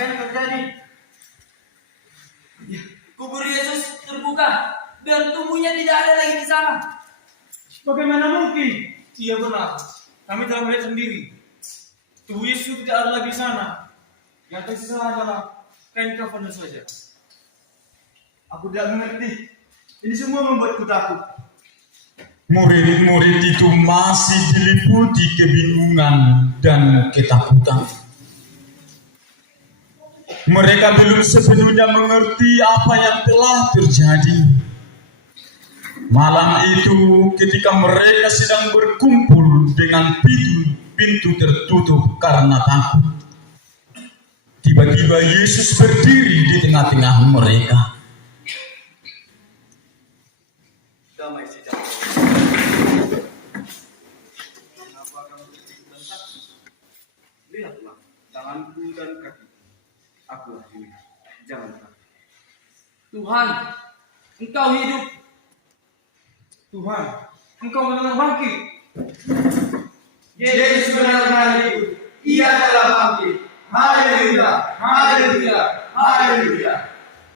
Apa yang terjadi? Kubur Yesus terbuka dan tubuhnya tidak ada lagi di sana. Bagaimana mungkin? Iya benar. Kami telah melihat sendiri. Tubuh Yesus tidak ada lagi di sana. Yang tersisa adalah kain kafannya saja. Aku tidak mengerti. Ini semua membuatku takut. Murid-murid itu masih diliputi kebingungan dan ketakutan. Mereka belum sepenuhnya mengerti apa yang telah terjadi. Malam itu ketika mereka sedang berkumpul dengan pintu tertutup karena takut, tiba-tiba Yesus berdiri di tengah-tengah mereka. Damai sejahtera. Kenapa kamu ketakutan? Lihatlah tanganku dan kakiku. Akulah ini. Jangan takut. Tuhan, Engkau hidup. Tuhan, Engkau benar bangkit. Yesus benar